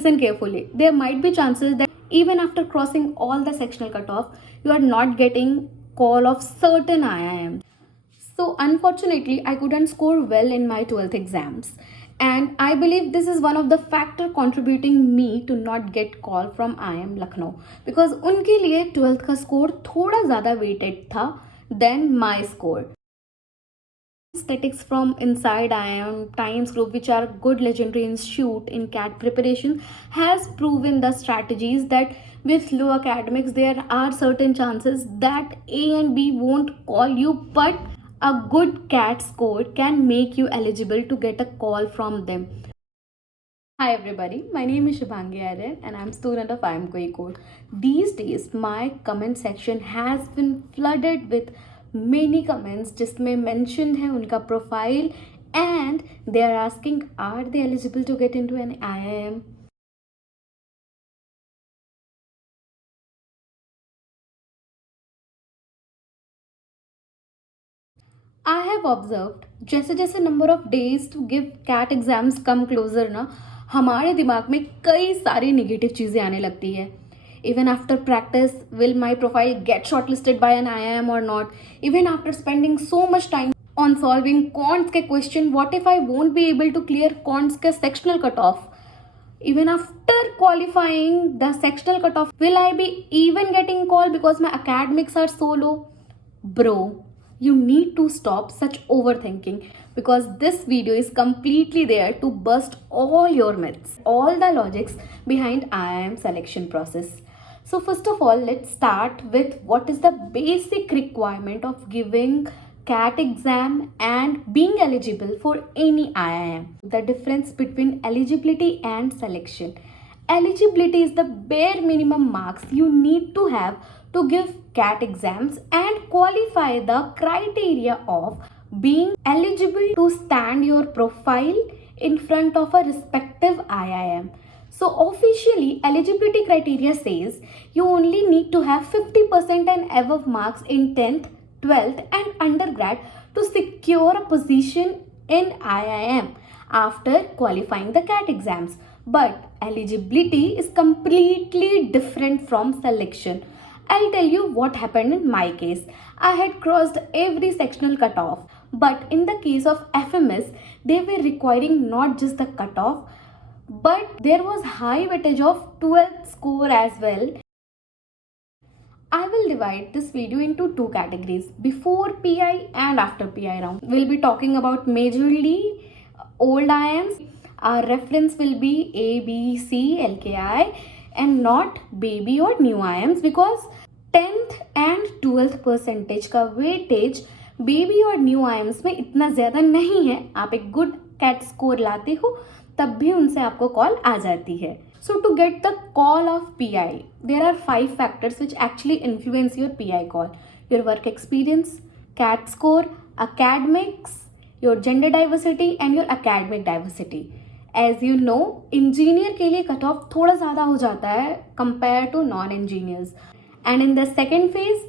Listen carefully. There might be chances that even after crossing all the sectional cutoff, you are not getting call of certain IIM. So unfortunately, I couldn't score well in my 12th exams. And I believe this is one of the factor contributing me to not get call from IIM Lucknow. Because उनके लिए 12th का score थोड़ा ज़्यादा weighted था than my score. Statistics from inside IIM Times Group, which are good legendary institute in CAT preparation, has proven the strategies that with low academics there are certain chances that A and B won't call you, but a good CAT score can make you eligible to get a call from them. Hi everybody, my name is Shubhangi Aryan and I'm student of IIM Kozhikode. These days my comment section has been flooded with many comments जिसमें mentioned है उनका profile and they are asking are they eligible to get into an IIM. I have observed जैसे जैसे number of days to give CAT exams come closer ना हमारे दिमाग में कई सारी negative चीज़ें आने लगती है. Even after practice, will my profile get shortlisted by an IIM or not? Even after spending so much time on solving cons के question, what if I won't be able to clear cons के sectional cutoff? Even after qualifying the sectional cutoff, will I be even getting call because my academics are so low? Bro, you need to stop such overthinking because this video is completely there to bust all your myths, all the logics behind IIM selection process. So first of all, let's start with what is the basic requirement of giving CAT exam and being eligible for any IIM. The difference between eligibility and selection. Eligibility is the bare minimum marks you need to have to give CAT exams and qualify the criteria of being eligible to stand your profile in front of a respective IIM. So officially eligibility criteria says you only need to have 50% and above marks in 10th, 12th and undergrad to secure a position in IIM after qualifying the CAT exams. But eligibility is completely different from selection. I'll tell you what happened in my case. I had crossed every sectional cutoff, but in the case of FMS, they were requiring not just the cutoff, but there was high weightage of 12th score as well. I will divide this video into two categories, before PI and after PI round. We'll be talking about majorly old IIMs. Our reference will be A, B, C, LKI and not baby or new IIMs because 10th and 12th percentage का weightage baby और new IIMs में इतना ज़्यादा नहीं है. आप एक good cat score लाते हो तब भी उनसे आपको कॉल आ जाती है. So to get the call of PI, there are 5 factors which actually influence your PI call. Your work experience, CAT score, academics, your gender diversity and your academic diversity. As you know, engineer के लिए cut off थोड़ा ज़्यादा हो जाता है compared to non-engineers. And in the second phase,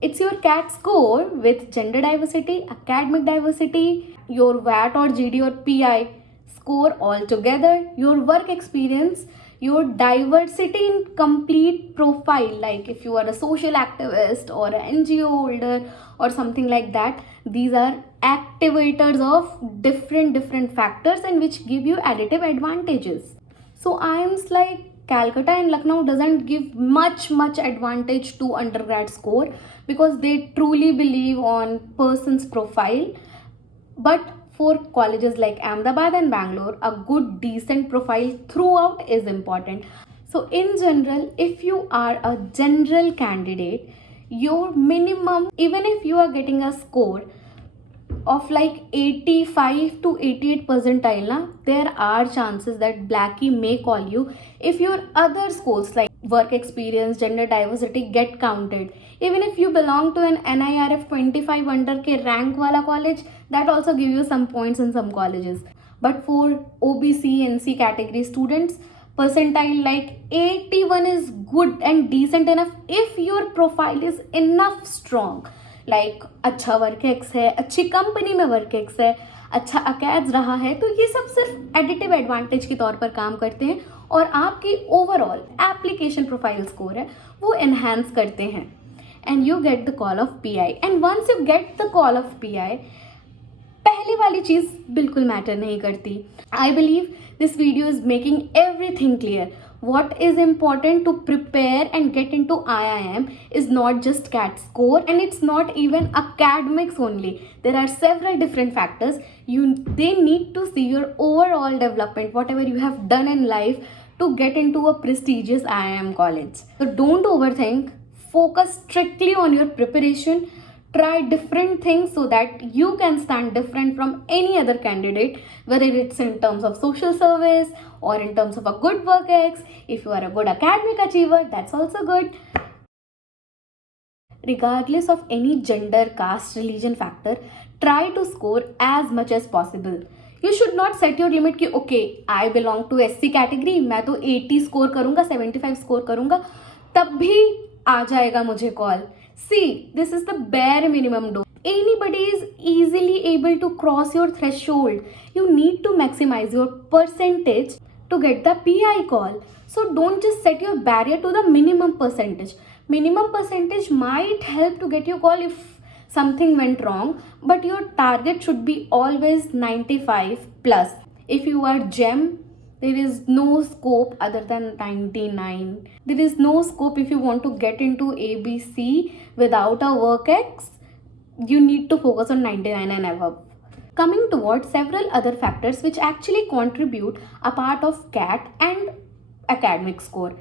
it's your CAT score with gender diversity, academic diversity, your VAT or GD or PI score all together, your work experience, your diversity in complete profile, like if you are a social activist or an NGO holder or something like that. These are activators of different factors and which give you additive advantages. So IIMs like Calcutta and Lucknow doesn't give much advantage to undergrad score because they truly believe on person's profile. But for colleges like Ahmedabad and Bangalore, a good decent profile throughout is important. So in general, if you are a general candidate, your minimum, even if you are getting a score of like 85 to 88 percentile na, there are chances that Blackie may call you if your other scores like work experience, gender diversity get counted. Even if you belong to an NIRF 25 under ke rank wala college, that also give you some points in some colleges. But for OBC NC category students, percentile like 81 is good and decent enough if your profile is enough strong. Like अच्छा work ex है, अच्छी company में work ex है, अच्छा अकैड्स रहा है, तो ये सब सिर्फ एडिटिव एडवांटेज के तौर पर काम करते हैं और आपकी ओवरऑल एप्लीकेशन प्रोफाइल स्कोर है वो एनहांस करते हैं. And you get the call of PI. And once you get the call of PI, पहले वाली चीज़ बिल्कुल मैटर नहीं करती. I believe this video is making everything clear. What is important to prepare and get into IIM is not just CAT score, and it's not even academics only. There are several different factors. They need to see your overall development, whatever you have done in life to get into a prestigious IIM college. So don't overthink. Focus strictly on your preparation. Try different things so that you can stand different from any other candidate, whether it's in terms of social service or in terms of a good work ethics. If you are a good academic achiever, that's also good. Regardless of any gender, caste, religion factor, try to score as much as possible. You should not set your limit कि okay, I belong to SC category, मैं तो 80 score करूँगा, 75 score करूँगा, तब भी आ जाएगा मुझे call. See, this is the bare minimum though. Anybody is easily able to cross your threshold. You need to maximize your percentage to get the PI call. So don't just set your barrier to the minimum percentage. Minimum percentage might help to get your call if something went wrong, but your target should be always 95 plus. If you are GEM, there is no scope other than 99. There is no scope if you want to get into ABC without a work X. You need to focus on 99 and above. Coming towards several other factors which actually contribute a part of CAT and academic score.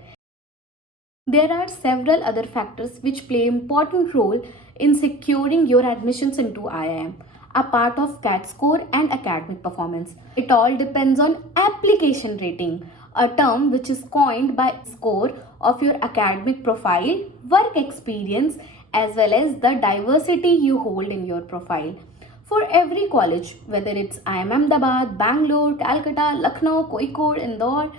There are several other factors which play important role in securing your admissions into IIM, a part of CAT score and academic performance. It all depends on application rating, a term which is coined by score of your academic profile, work experience, as well as the diversity you hold in your profile. For every college, whether it's IIM Ahmedabad, Bangalore, Calcutta, Lucknow, Kozhikode, Indore,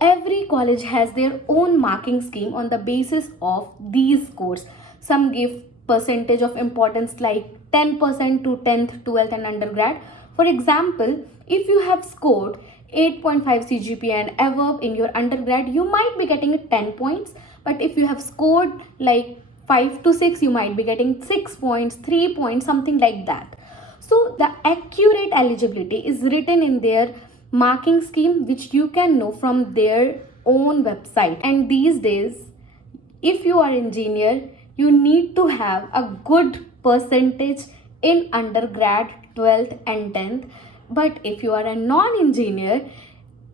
every college has their own marking scheme on the basis of these scores. Some give percentage of importance like 10% to 10th, 12th and undergrad. For example, if you have scored 8.5 CGPA and above in your undergrad, you might be getting 10 points. But if you have scored like 5 to 6, you might be getting 6 points, 3 points, something like that. So the accurate eligibility is written in their marking scheme, which you can know from their own website. And these days, if you are engineer, you need to have a good percentage in undergrad, 12th and 10th. But if you are a non-engineer,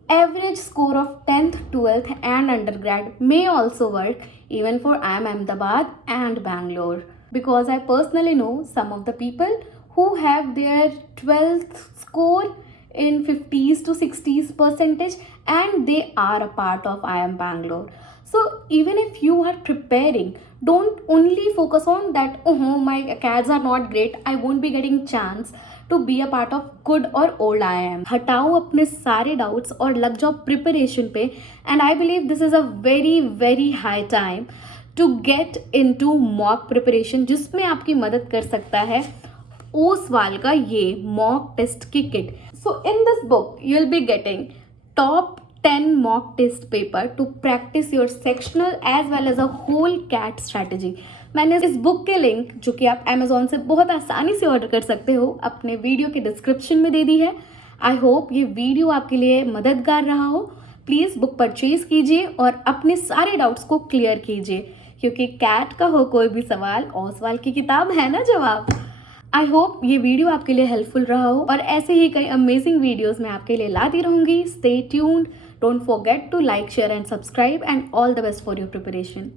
average score of 10th, 12th and undergrad may also work even for IIM Ahmedabad and Bangalore. Because I personally know some of the people who have their 12th score in 50s to 60s percentage and they are a part of IIM Bangalore. So even if you are preparing, don't only focus on that, oh my acads are not great, I won't be getting chance to be a part of good or old IIM. हटाओ अपने सारे doubts और लग जाओ preparation पे. And I believe this is a very high time to get into mock preparation, जिसमें आपकी मदद कर सकता है ओसवाल का ये mock test की kit. So in this book, you'll be getting top 10 mock test paper to practice your sectional as well as a whole CAT strategy. मैंने इस बुक के लिंक, जो कि आप Amazon से बहुत आसानी से ऑर्डर कर सकते हो, अपने वीडियो के डिस्क्रिप्शन में दे दी है. आई होप ये वीडियो आपके लिए मददगार रहा हो. प्लीज़ बुक परचेज कीजिए और अपने सारे डाउट्स को क्लियर कीजिए, क्योंकि कैट का हो कोई भी सवाल, ओसवाल की किताब है ना जवाब. आई होप ये वीडियो आपके लिए हेल्पफुल रहा हो और ऐसे ही कई अमेजिंग वीडियोस मैं आपके लिए लाती रहूँगी. Stay tuned. Don't forget to like, share and subscribe, and all the best for your preparation.